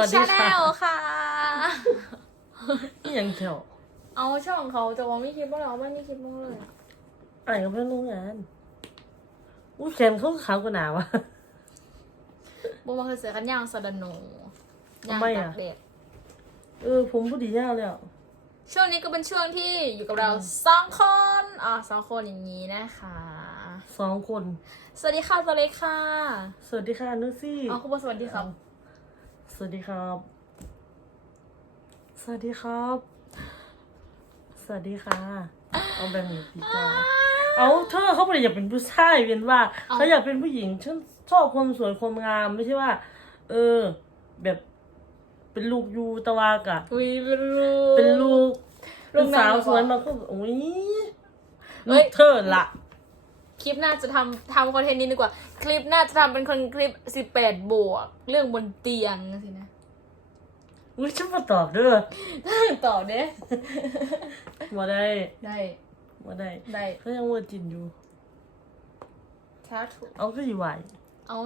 วัสดีชาแนค่ะ ลค่ะนี่ยังเถวเอาช่องเขาจะว่าไม่คิดว่าเราไม่มีคลิปมั้งเลยอะไรกับเพื่อนร่วมงานอู้แขนเขาขาวกว่าหนาวะบุมาคือเสือกันย่างสะดโนย่างทำไมตาอะกแดดเออ ผมพอดียาวแล้วช่วงนี้ก็เป็นช่วงที่อยู่กับเราสองคนอ่าสองคนอย่างนี้นะคะ สองคน สวัสดีค่ะตัวเล็กค่ะสวัสดีค่ะนุซี่ อ๋อคุณบอสวัสดีครับ สวัสดีครับ สวัสดีครับ สวัสดีค่ะ เอาแบบนี้ดีกว่าเอาเธอเขาไม่ได้อยากเป็นผู้ชายเป็นว่าเอาเขาอยากเป็นผู้หญิงฉันชอบความสวยความงามไม่ใช่ว่า เออ แบบเป็นลูกยูตะวากะอุ้ยเป็นลูกเป็นลูกลูเป็นกสาวนางสวยบอกมาก็โอ้ยเฮ้ลูยกเธอละ คลิปหน้าจะทำทำคอนเทนต์นี้ดีกว่า คลิปหน้าจะทำเป็นคนคลิปสิบแปดบวก เรื่องบนเตียงสินะอุ้ยฉันมาตอบเด้อต่อเด้มาได้ได้มาได้ได้เขายังว่าจินอยู่ ช้าถูกเอาก็อยู่ไหว เอา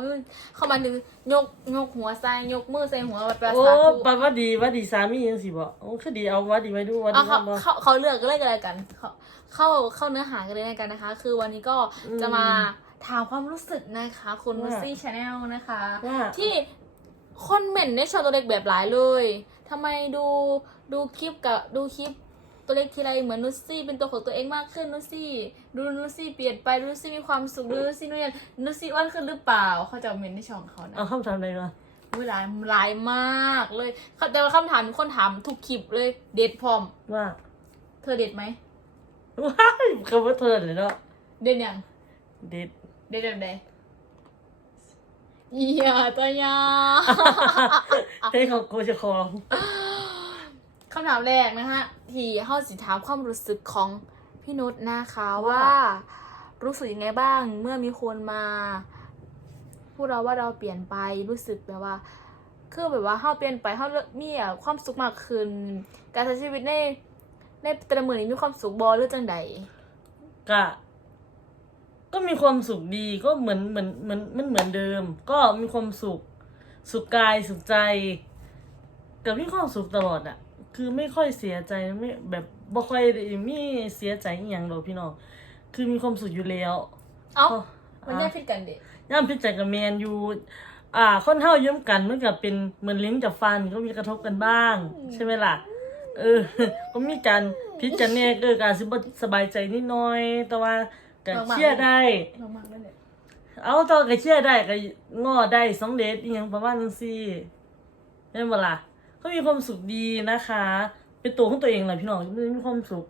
เข้ามาถึงยกยกหัวใส่ยกมือใส่หัววัดประโอ้สาทถูกปาว่าดีว่าดีสามียังสิบอกโอ้คือดีเอาว่าดีไว้ดูว่าดีเอาเขาว่าเขาเขาเลือกก็เลยกันเลยกันเขาเข้าเข้าเนื้อหากันเลยกันนะคะ คือวันนี้ก็อืมจะมาถามความรู้สึกนะคะคุณว่ามุซี่ชาแนลนะคะ ว่าที่คนเหม็นในชาวตัวเล็กแบบหลายเลยทำไมดูดูคลิปกับดูคลิป ตัวเล็กทีไรเหมือนนุชซี่เป็นตัวของตัวเองมากขึ้นนุชซี่ ดูนุชซี่เปลี่ยนไปดูนุชซี่มีความสุขดูนุชซี่นู่นนี่นุชซี่อ้วนขึ้นหรือเปล่าเขาจะเอาเหม็นในช่องเขานะเอาคำถามอะไรมาอุ้ยหลายหลายมากเลยเขาแต่ว่าคำถามมีคนถามทุกคลิปเลยเด็ดพร้อมว่าเธอเด็ดไหมว้ายคำว่าเธอเลยเนาะเด็ดยังเด็ดเด็ดแบบใดอย่าตายาเท่ของโกจะคอง คำถามแรกนะฮะที่เฮาสิถามความรู้สึกของพี่นุชนะคะว่า รู้สึกยังไงบ้าง เมื่อมีคนมาพูดเราว่าเราเปลี่ยนไปรู้สึกแบบว่า คือแบบว่าเฮาเปลี่ยนไปเฮาเริ่มมีอะความสุขมากขึ้น การใช้ชีวิตในในแต่ละมือนี้มีความสุขบอหรือจังใดกะก็มีความสุขดีก็เหมือนเหมือนเหมือนมันเหมือนเดิม ก็มีความสุข สุขกายสุขใจกับมีความสุขตลอดอะ คือไม่ค่อยเสียใจไม่แบบบ่ค่อยได้มีเสียใจอหย่างหรอกพี่น้องคือมีความสุขอยู่แล้วเอ้าก็มันแยกผิดกันดิย่ามพิจารกับแมนอยู่อ่าค่อนเท่าเยิ้มกันมันก็เป็นเหมือนลิ้นกับฟันก็มีกระทบกันบ้าง ใช่ไหมล่ะ เออ ก็มีการพิจารณาเออการสิบสบายใจนิดหน้อย แต่ว่าก็เชื่อได้ลงมากด้วยเนี่ยเอาต่อก็เชื่อได้ก็ง้อได้สำเร็จอหยังประมาณนั้นสิใช่ไหมล่ะ ก็มีความสุขดีนะคะ เป็นตัวของตัวเองแหละพี่น้องมันมีความสุข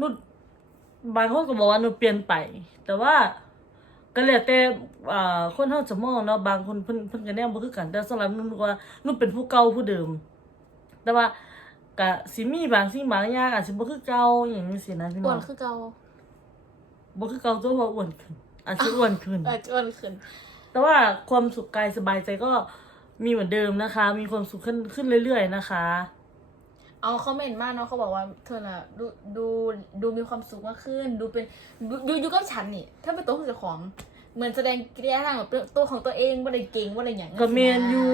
นุดบางคนก็บอกว่านุดเปลี่ยนไป แต่ว่าก็แล้วแต่อ่าคนเฮาจะมองเนาะบางคนเพิ่นเพิ่นก็แนวบ่คือกัน แต่สำหรับนุ่นว่านุ่นเป็นผู้เก่าผู้เดิม แต่ว่าก็สิมีบางสิ่งบางอย่างอาจสิบ่คือเก่าอหย่างนี้สินะพี่อ้น้วอนงคือเกาบ่คือเก่าตัวว่าอ้วนขึ้นอาจสิอ้วนขึ้นเอออ้วนขึ้น แต่ว่าความสุขกายสบายใจก็ มีเหมือนเดิมนะคะ มีความสุขขึ้นขึ้นเรื่อยๆนะคะ เอาเขาเมนมากเนาะเขาบอกว่าเธอน่ะดูดูดูมีความสุขมากขึ้น ดูเป็นดูดูอยู่กับฉันนี่ถ้าเป็นตัวของเจ้าของเหมือนแสดงกิริยาทางแบบเป็นตัวของตัวเองว่าได้เก่งว่าได้อย่างก็เมนอยู่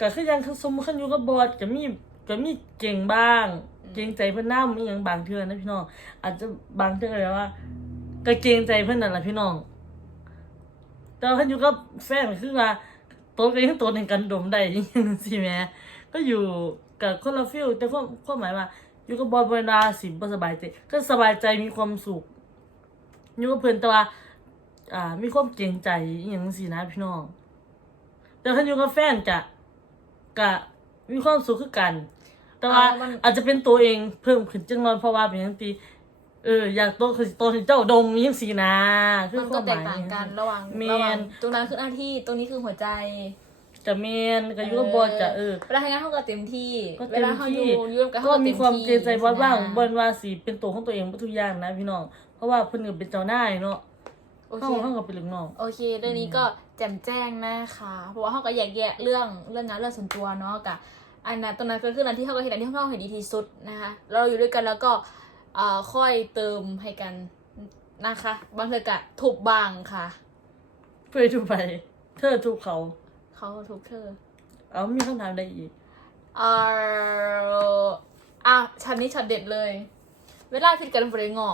ก็คือยังคือสมมุติคันอยู่กับบอสก็มีก็มีเก่งบ้าง เก่งใจเพิ่นนำอีหยังบางเทื่อนะพี่น้องอาจจะบางเทื่อก็เลยว่า ก็เก่งใจเพิ่นนั่นล่ะพี่น้องแต่ว่าคันอยู่กับแฟนก็คือว่า ตัวเองตัวหนึ่งกันดมได้อยังนั้นสิแหม่ก็อยู่กับคนละฟิลแต่ความความหมายว่า อยู่กับบอสเวลาสิบ่สบายใจก็สบายใจมีความสุขอยู่กับเพิ่นแต่ว่าอ่า มีความเกรงใจอหย่างสินะพี่น้อง แต่คันอยู่กับแฟนกะกะมีความสุขคือกัน แต่ว่าอาจจะเป็นตัวเองเพิ่มขึ้นจังน้อยเพราะว่าเป็นอย่างตี เอออยากโตคือโตที่เจ้าดมอยังสีนะคือมันคก็วามหแตมากยต่างกันระหว่างแมนระหว่างตรงนั้นคือหน้าที่ตรงนี้คือหัวใจจะเมนกับอยู่กับบอสจะเออ เวลาทำงานเขาก็เต็มที่ ก็เวเต็มลาเขาอที่ยู่อยู่ร่วมกันเขาก็ก็เต็มีมความที่เกรงใจบอสบ้างนะบอสว่าสิเป็นตัวของตัวเองบ่ทุกอย่างนะพี่น้อง เพราะว่าเพิ่นก็เป็นเจ้านายเนาะโอเคเฮาเฮาก็เป็นลูกน้อง โอเค เรื่องนี้ก็แจ่มแจ้งนะคะเพราะว่าเขาก็แยกแยะเรื่องเรื่องงานเรื่องส่วนตัวเนาะกับอันนั้นตรงนั้นก็คืออันที่เขาก็เห็นอันที่เขาเห็นดีที่สุดนะคะเราอยู่ด้วยกันแล้วก็เอ่อ ค่อยเติมให้กันนะคะ บางเทอกะถูกบางค่ะเพื่อทุกไป เธอทุกเขา เขาทุกเธอ เอามีคำถามใดอีกเอ่ออะชั้นนี้ช็อตเด็ดเลย เวลาผิดกันบริงอ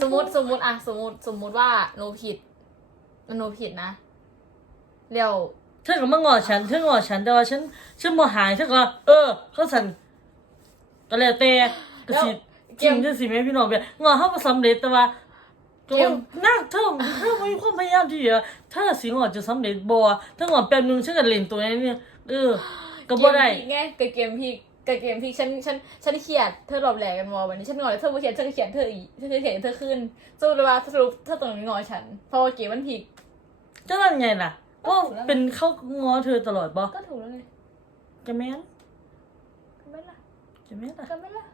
สมมติสมมติอะสมมติสมมติว่าหนูผิดหนูผิดนะเดี๋ยวเธอก็มางอฉันเธองอฉันแต่ว่าฉันฉันบ่หายเธอก็เออเขาสั่น ก็แล้วแต่ก็สิจริงจังสิแม่พี่น้องแบบงอเฮาบ่สำเร็จแต่ว่าก็นักเธอเธอบ่มีความพยายามที่จะเธอสิงอจะสำเร็จบ่ถ้างอแป๊บนึงฉันก็เล่นตัวนี้เนี่ยเออก็บ่ได้ เกมพลิกไงกับเกมพี่กับเกมพี่ฉันฉันฉันเครียดเธอหลบแหลกกันมอวันนี้ฉันงอแล้วเธอบ่เครียดเธอก็เขียนเธออีกเธอก็เขียนเธอขึ้นสรุปว่าสรุปเธอต้องงอฉันเพราะว่าเกมมันผิดจะนั่นไงล่ะก็ก็ถูกแล้วเป็นเข้างอเธอตลอดบ่ก็ถูกแล้วไงจะแม่นก็ไม่ละ จะแม่นล่ะก็ไม่ละ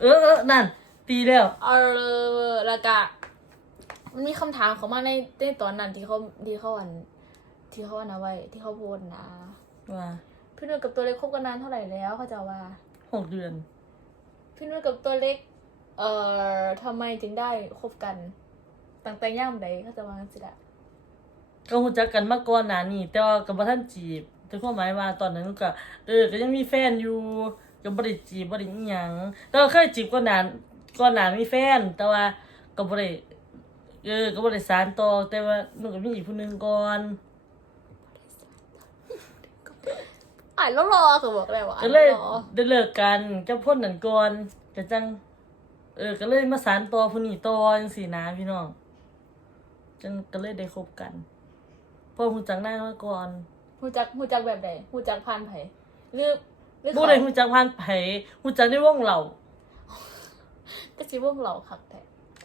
เออเออนั่น ตีแล้ว เออแล้วก็มันมีคำถามเขามาในในตอนนั้นที่เขาที่เขาอันที่เขาอันเอาไว้ ที่เขาโพสต์นะ ว่าพี่นุ่นกับตัวเล็กคบกันนานเท่าไหร่แล้วเขาจะว่า หกเดือน พี่นุ่นกับตัวเล็ก เอ่อทำไมถึงได้คบกันตั้งแต่ย่ามใดเขาจะว่ากันสิละก็รู้จักกันมาก่อนหน้านี้แต่ว่าก็บ่ทันจีบ แต่ความหมายว่าตอนนั้นก็เออก็ยังมีแฟนอยู่ก็บ่ได้จีบบ่ได้อีหยังแต่ว่าเคยจีบก่อนหน้าก่อนหน้ามีแฟน แต่ว่าก็บ่ได้เออก็บ่ได้สานต่อแต่ว่าหนูก็มีอีกผู้หนึงก่อนอ่านแล้วรอคือบอกเลยว่าอ่าก็นเลยแล้วรอได้เลิกกันกับคนนั้นก่อนก็จัง เออ ก็เลยมาสานต่อผู้นี้ต่อจังซี่นะพี่น้องจังก็เลยได้คบกันเพราะรู้จักหน้ามาก่อน หูจักหูจักแบบใดหูจักพันไผหรือหรือบ่ได้รู้จักผ่านไผรู้จักในวงเหล่าก็สิวงเราคักแท้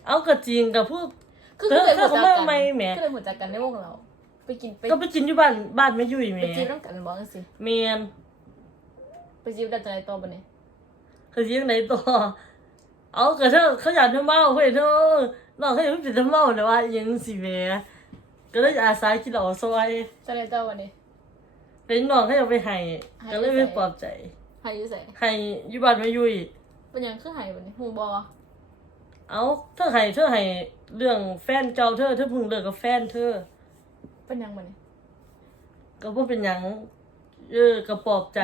เอาก็จริงกับผู้ คือเธอคือเลยเธหูอจักเขามากันใหม่แหม ก็เลยหูจักกันในวงเรา ไปกินไปก็ไปกินอยู่บ้านบ้านแม่ยุ่ยแหไปม่จีบน้ำกันบอกจังสิแม่นไปจีบได้จังไรต่อปะเนี่ยเขาสิยังไดต่อ เอาก็เธอเขาอยากทำเมาเฮ้ยเธอน้องเขาอยากเป็นทำเมาแต่ว่าอิหยังสิแหม่ก็เลยอาสาคิดเอาซอยจังไรต่อปะเนี่ย เป็นน้องเขาอยากไปให้ก็เลยไปปลอบใจหายอยู่ใส่ให้อยู่บ้านแม่ยุ่ยเป็นหยังคือหายปะเนี่ยหูบอเอาเธอให้เธอให้เรื่องแฟนเก่าเธอเธอเพิ่งเลิกกับแฟนเธอ เป็นหยังปะเนี่ยก็บ่เป็นหยังเออก็ปลอบใจ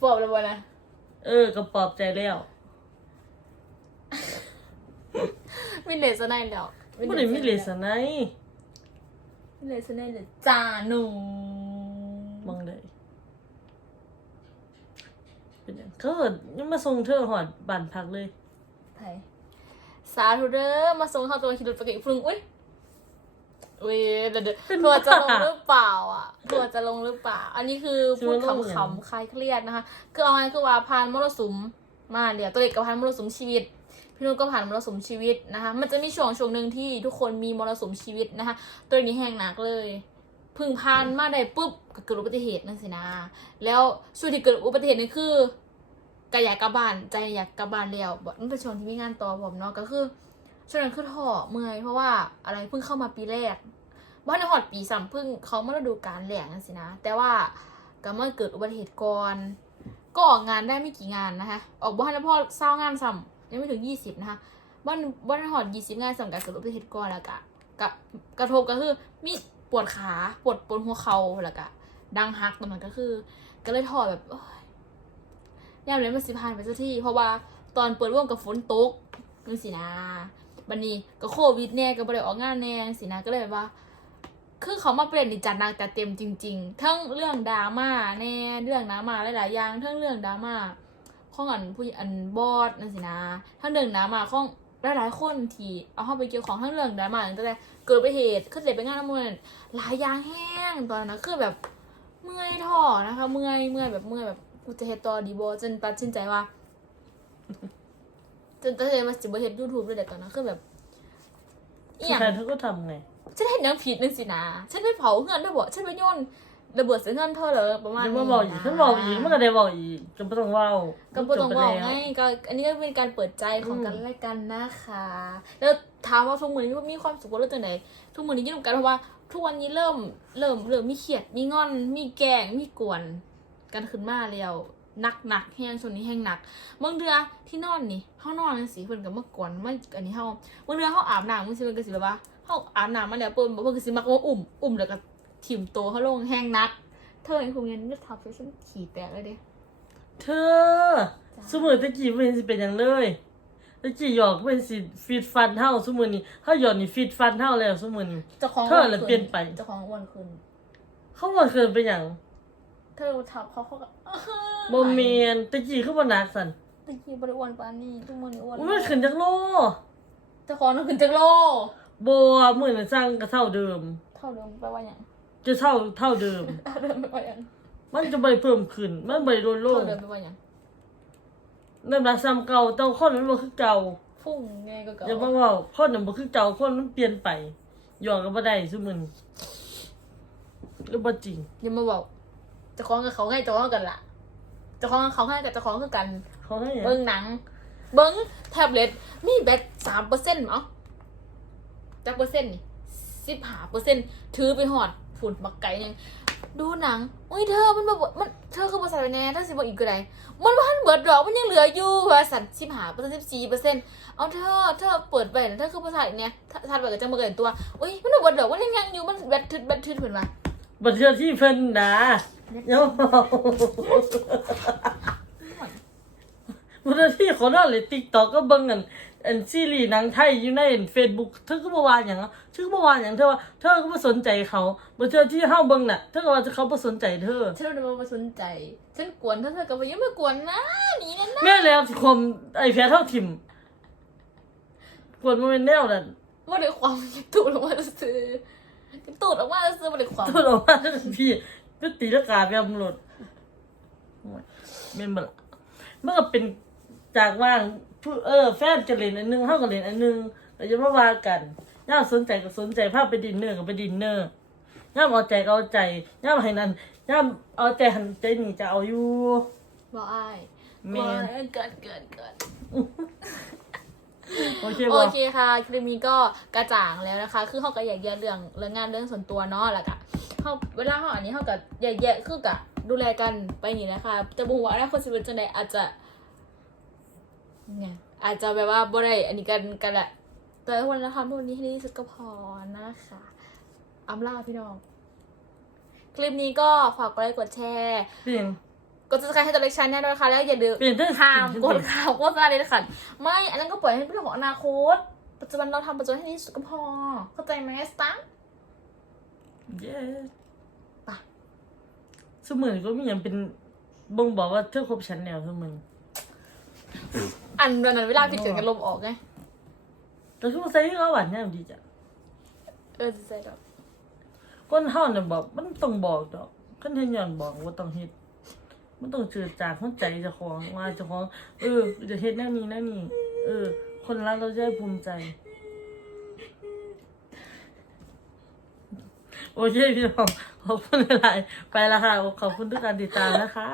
ฟอบแล้วบ่นะเออก็ปลอบใจแล้วมีเลสไนแล้วบ่ได้มีเลสไนมีเลสไนเลยจ้าหนู เป็นหยังก็ยังมาส่งเธอหอดบ้านพักเลย ไผสาธุเด้อมาส่งเข้าตัวคิดรถประกิฟรุงอุ้ยอุ้ยเดี๋ยวเดี๋ยวทัวร์จะลงหรือเปล่าอะทัวร์จะลงหรือเปล่า อันนี้คือพูดขำๆคลายเครียดนะคะ คือเอาไงคือว่าผ่านมรสุมมาเดี๋ยวตัวเด็กก็ผ่านมรสุมชีวิต พี่นุ่นก็ผ่านมรสุมชีวิตนะคะ มันจะมีช่วงช่วงหนึ่งที่ทุกคนมีมรสุมชีวิตนะคะ ตัวนี้แห้งหนักเลย เพึ่งผ่านมาได้ปุ๊บก็เกิดอุบัติเหตุนั่นสินะ แล้วช่วงที่เกิดอุบัติเหตุนี่คือ กอยากกลับบ้านใจอยากกลับบ้านแล้วบอกนั่เป็นช่วงที่มีงานต่อผมเนาะก็คือช่วงนั้นคือท้อเมื่อยเพราะว่าอะไรเพิ่งเข้ามาปีแรกบ้านในหอดปีสามเพิ่งเขามาฤดูกาลแหลงนั่นสินะ แต่ว่าก็เมาเกิดอุบัติเหตุก่อนก็ออกงานได้ไม่กี่งานนะคะ ออกบ้านแล้วพอเศร้างานซ้ำยังไม่ถึงยี่สิบนะคะบ้านบ้านหอดยี่สิบงานสำกับเกิดอุบัติเหตุก่อนแล้วกะกะกระทบก็คือมีปวดขาปวดปวดหัวเข่าแล้วกะดังฮักตรงนั้นก็คือ ก็เลยถอดแบบ ยยามเลยมันสิพานไปสักทีเพราะว่าตอนเปิดวงกับฝนตกนี่สินะบันนี้ก็โควิดแน่ก็บ่ได้ออกงานแน่สินะก็เลยว่า คือเขามาเปลี่ยนดิจัดหนักจัดเต็มจริง ๆ ทั้งเรื่องดราม่าแน่เรื่องดราม่าหลายๆอย่างทั้งเรื่องดราม่าข้องอันผู้อันบอดนั่นสินะทั้งเรื่องดราม่าข้องหลายๆคนที่เอาเข้าไปเกี่ยวของทั้งเรื่องดราม่าตั้งแต่เกิดอุบัติเหตุขึ้นเด็ไปงานน้ำมันหลายอย่างแห้งตอนนั้นคือแบบเมื่อยท้อนะคะ เมื่อยเมื่อยแบบเมื่อยแบบ กูจะเฮ็ดต่อดีบจนตัดสินใจว่า จนตัดสินใจมาสิบเฮ็ดยูทูบเลยแต่ตอนนั้นคือแบบอสุดหย่างท้ายเธอก็ทำไงฉันเห็นยังผิดนึงสินะฉันไปเผาเงินด้วยบ่ฉันไปโยนระเบิดใส่เงินเธอเหรอประมาณเดี๋ยวนี้มาบอกอีกฉันบอกอีกมันก็ได้บอกอีกก็ไม่ต้องเว้าก็บ่ต้องบอกจบปไงแล้วก็อันนี้ก็เป็นการเปิดใจของอืมกันและกันนะคะ แล้วถามว่าทุกมือนี้มีความสุขว่าเรื่องจังไหนทุกมือนี้ยุ่งกันเพราะว่า ทุกวันนี้เริ่มเริ่มเริ่มมีเขียดมีงอนมีแกล้งมีกวน กันขึ้นมาแล้วหนักหนักแห้งช่วงนี้แห้งหนักบางเดือที่นอนนี่ห้องนอนนั่นสิเพิ่นก็มากวนมาอันนี้เฮาบางเดือเฮาอาบน้ำมันสิมันก็สิแบบว่าเฮาอาบน้ำมาแล้วเพิ่นบ่เพิ่นก็สิมักว่าอุ้มอุ้มแล้วก็ถิ่มตัวเขาลงแห้งนัก เธอไอ้พวกนี้นึกทับฉันขี่แตกเลยเด้เธอสมือตะกี้บ่เห็นสิเป็นหยังเลยตะกี้หยอกเป็นสิฟีดฟันเฮาสมือนี้เฮาหยอกนี่ฟีดฟันเฮาแล้วสมือนี้เจ้าของเธอน่ะเปลี่ยนไปเจ้าของอ้วนขึ้นเขาว่าเกินไปหยัง เธอทับเขาเขาก็บ่แม่นตะกี้คือบ่หนักสั่นตะกี้บริอ้วนปานนี่ทุกมื้อนี้อ้วนมันขึ้นจักโลเจ้าของนั่นขึ้นจากโลบ่มื้อนั้นสร้างก็เท่าเดิม เท่าเดิมแปลว่าหยังจะเท่าเท่าเดิมเท่าเดิมแปลว่าหยังมันจะบ่ได้เพิ่มขึ้น มันบ่ได้ลดลเท่างเดิมแปลว่าหยังน้ำหนักซ้ำเก่าแต่ว่าคนมันบ่คือเก่าพุ่งไงก็เก่าอย่ามาเว้าคนน่ะบ่คือเก่าคนมันเปลี่ยนไปหยอกก็บ่ได้ซุมื้อนี้หรือบ่จริงอย่ามาบอก เจ้าของกับเขาให้เจ้าของกันล่ะเจ้าของกับเขาให้กับเจ้าของคือกัน เขาให้หยังเบิ้งหนัง เบิ้งแท็บเล็ตมีแบตสามเปอร์เซ็นต์มั้งจากเปอร์เซ็นต์นี่สิบห้าเปอร์เซ็นต์ถือไปหอดฝุ่นบักไก่ยังดูหนังอุ้ยเธอมันแบบมันเธอคือภาษาไปแน่ถ้าสิบอกอีกก็ได้มันว่าเบิดดอกมันยังเหลืออยู่ว่าสันสิบห้าเปอร์เซ็นต์สิบสี่เปอร์เซ็นต์เอาเธอเธอเปิดไปแล้วเธอคือภาษาเนี่ยทัดไปกับจังมือกันตัวอุ้ยมันเบิดดอกมันยังยังอยู่มันแบตทึดแบตทึดเหมือนว่า บ่เชื่อที่เพิ่นนะเดี๋ยวบ่เชื่อที่เขานอนเลย TikTok ก็เบิ่งกันอันซีรีส์หนังไทยอยู่ใน Facebook เธอก็บ่ว่าหยังอะเธอก็บ่ว่าหยังเธอว่าเธอก็บ่สนใจเขาบ่เชื่อที่เฮาเบิ่งน่ะเธอก็ว่าเขาบ่สนใจเธอฉันรู้ว่าสนใจ ฉันกวนถ้าเธอกับว่ายังไม่กวนนะหนีนะนะแม่แล้วสิคมไอ้แพ้เท่าทิมกวนมันเป็นแนวนั่นว่าด้วยความตูดออกมาซื้อ ตูดออกมาซื้อมาด้วยความตัวเราว่าพี่ก็ตีละกาไปเอาหลดเมนบละมันก็เป็นจากว่างผู้เออ แฟนจะเล่นอันหนึงเฮาก็เล่นอันหนึงเราจะมาว่ากันย่ามสนใจก็สนใจภาพไปดินเนอร์ก็ไปดินเนอร์ย่ามเอาใจก็เอาใจย่ามให้นั่นย่ามเอาใจหันใจนี่จะเอาอยู่บอกอ้ายแมบอกนอ้ายเกิดเกิดเกิด โอเคโอบ่ เคค่ะ คลิปนี้ก็กระจ่างแล้วนะคะ คือเขาก็แยกแยะเรื่องเรื่องงานเรื่องส่วนตัวเนาะแล้วก็เขาเวลาเขาอันนี้เขาก็แยกแยะคือกับดูแลกันไปนี่นะคะจะบอกว่าอนาคตสิเป็นจังไดอาจจะเนี่ยอาจจะแบบว่าบ่ได้อันนี้กันกันแหละแต่วันละคำวันนี้ให้ดีที่สุดก็พอนะคะอำลาพี่น้อง คลิปนี้ก็ฝากกดไลค์กดแชร์เปลี่ย กด subscribe ให้ตัวเล็กชันแน่ด้วยนะคะแล้วอย่าลืมเปลี่ยนเรื่อห้ามกดข่าวโฆษณาเลยนะคะไม่อันนั้นก็ปล่อยให้เป็นเรื่องของอนาคต ปัจจุบันเราทำปัจจุบันให้ดีที่สุดก็พอ เข้าใจไหมสตังเย้ไปสมือก็มีอย่างเป็นบ่งบอกว่าเธอคบฉันแล้วเสมืออันวันนั้นเวลาผิดเกิดกันลบออกไงแต่คือว่าใส่ให้เขาหวานแน่ดีจ้ะเออใส่ดอกก้นเฮาเนี่ยบอกมันต้องบอกดอกคันเฮ็ดย้อนบอกว่าต้องเฮ็ด มันต้องเจือจางเข้าใจเจ้าของว่าเจ้าของ เออจะเฮ็ดแนวนี้แนวนี้เออ คนรักเราจะได้ภูมิใจ โอเคพี่น้องขอบคุณหลายๆไปแล้วค่ะ ขอบคุณทุกการติดตามนะคะ